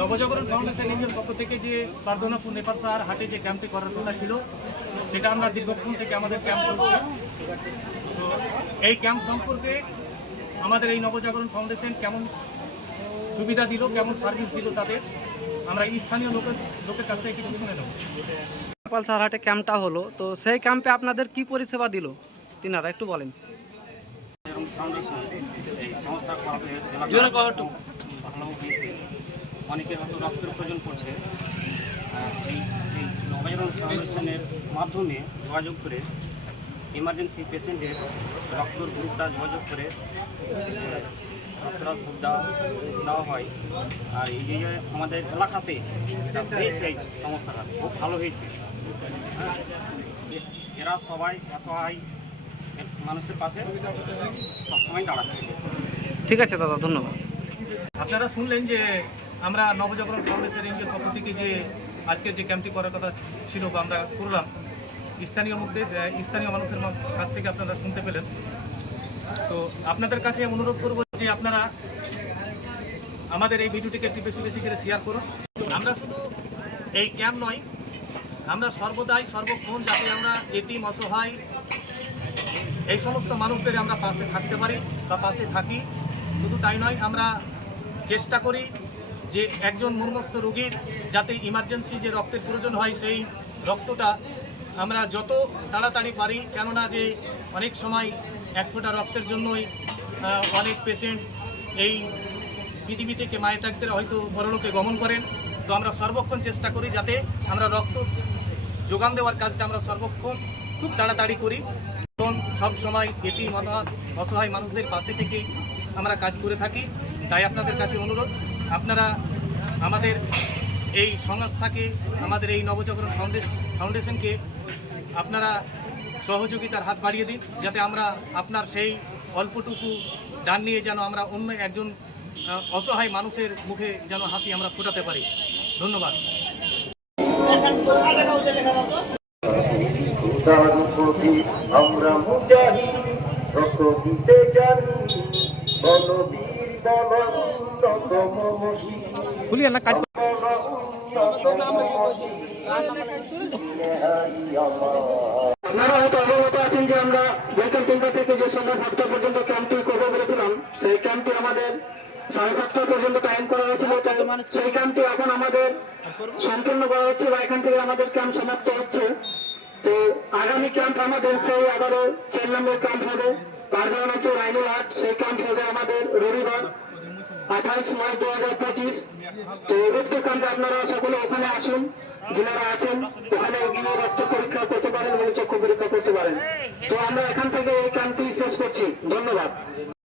নবজাগরণ foundation ইন্ডিয়ার পক্ষ থেকে যে পারদনাপুর নেপালসার হাটে যে ক্যাম্পটি করার কথা ছিল সেটা আমরা দীর্ঘক্ষণ থেকে আমাদের ক্যাম্প চলছে। তো এই ক্যাম্প সম্পর্কে আমাদের এই নবজাগরণ ফাউন্ডেশন কেমন সুবিধা দিল, কেমন সার্ভিস দিল তাদের আমরা স্থানীয় লোকের কাছ থেকে কিছু শুনে নেব। নেপালসার হাটে ক্যাম্পটা হলো, তো সেই ক্যাম্পে আপনাদের কি পরিষেবা দিল তিনারা একটু বলেন। অনেকের হয়তো রক্তের প্রয়োজন পড়ছে, এই নবজাগরণ ফাউন্ডেশনের মাধ্যমে যোগাযোগ করে ইমার্জেন্সি পেশেন্টের রক্তর গ্রুপটা যোগাযোগ করে রক্তটা গ্রুপ দেওয়া হয়। আর এই যে আমাদের এলাকাতে এটা হয়েছে, এই সংস্থাটা খুব ভালো হয়েছে। এরা সবাই অসহায় মানুষের পাশে সবসময় দাঁড়াচ্ছে। ঠিক আছে দাদা, ধন্যবাদ। আপনারা শুনলেন যে আমরা নবজাগরণ ফাউন্ডেশন ইন্ডিয়ার পক্ষ থেকে যে আজকের যে ক্যাম্পটি করার কথা ছিল বা আমরা করলাম, স্থানীয় মানুষের কাছ থেকে আপনারা শুনতে পেলেন। তো আপনাদের কাছে অনুরোধ করব যে আপনারা আমাদের এই ভিডিওটিকে একটু বেশি বেশি করে শেয়ার করুন। আমরা শুধু এই ক্যাম্প নয়, আমরা সর্বদাই সর্বক্ষণ যাতে আমরা এতিম অসহায় এই সমস্ত মানুষদের আমরা পাশে থাকতে পারি বা পাশে থাকি। শুধু তাই নয়, আমরা চেষ্টা করি যে একজন মুমূর্ষু রোগীর যাতে ইমার্জেন্সি যে রক্তের প্রয়োজন হয় সেই রক্তটা আমরা যত তাড়াতাড়ি পারি, কেননা যে অনেক সময় এক ফোঁটা রক্তের জন্যই অনেক পেশেন্ট এই পৃথিবী থেকে মায়ে থাকতে হয়তো পরলোকে গমন করেন। তো আমরা সর্বক্ষণ চেষ্টা করি যাতে আমরা রক্ত যোগান দেওয়ার কাজটা আমরা সর্বক্ষণ খুব তাড়াতাড়ি করি। সব সময় এতিম অসহায় মানুষদের পাশে থেকে আমরা কাজ করে থাকি। তাই আপনাদের কাছে অনুরোধ, আপনারা আমাদের এই সংস্থাকে, আমাদের এই নবজাগরণ ফাউন্ডেশনকে আপনারা সহযোগিতার হাত বাড়িয়ে দিন, যাতে আমরা আপনার সেই অল্পটুকু দান নিয়ে যেন আমরা অন্য একজন অসহায় মানুষের মুখে যেন হাসি আমরা ফোটাতে পারি। ধন্যবাদ। আমরা মুজাহিদ রক্ত দিতে জানি, বলবীর খুলিয়ে না কাজ। আপনারা হয়তো অবগত আছেন যে আমরা বিকেল 3টা থেকে যে সন্ধ্যা 7টা পর্যন্ত ক্যাম্পটি করবো বলেছিলাম, সেই ক্যাম্পটি আমাদের 7:30 পর্যন্ত টাইম করা হয়েছিল। সেই ক্যাম্পটি এখন আমাদের সম্পূর্ণ করা হচ্ছে বা এখান থেকে আমাদের ক্যাম্প সমাপ্ত হচ্ছে। তো আগামী ক্যাম্প আমাদের সেই 4 নম্বর ক্যাম্প হবে পারদানাপুর আইনুল হাট। সেই ক্যাম্প হবে আমাদের রবিবার 28 মার্চ 2025। তো উক্ত ক্যাম্পে আপনারা সকলে ওখানে আসুন, যারা আছেন ওখানে গিয়ে রক্ত পরীক্ষা করতে পারেন এবং চক্ষু পরীক্ষা করতে পারেন। তো আমরা এখান থেকে এই ক্যাম্পটি শেষ করছি। ধন্যবাদ।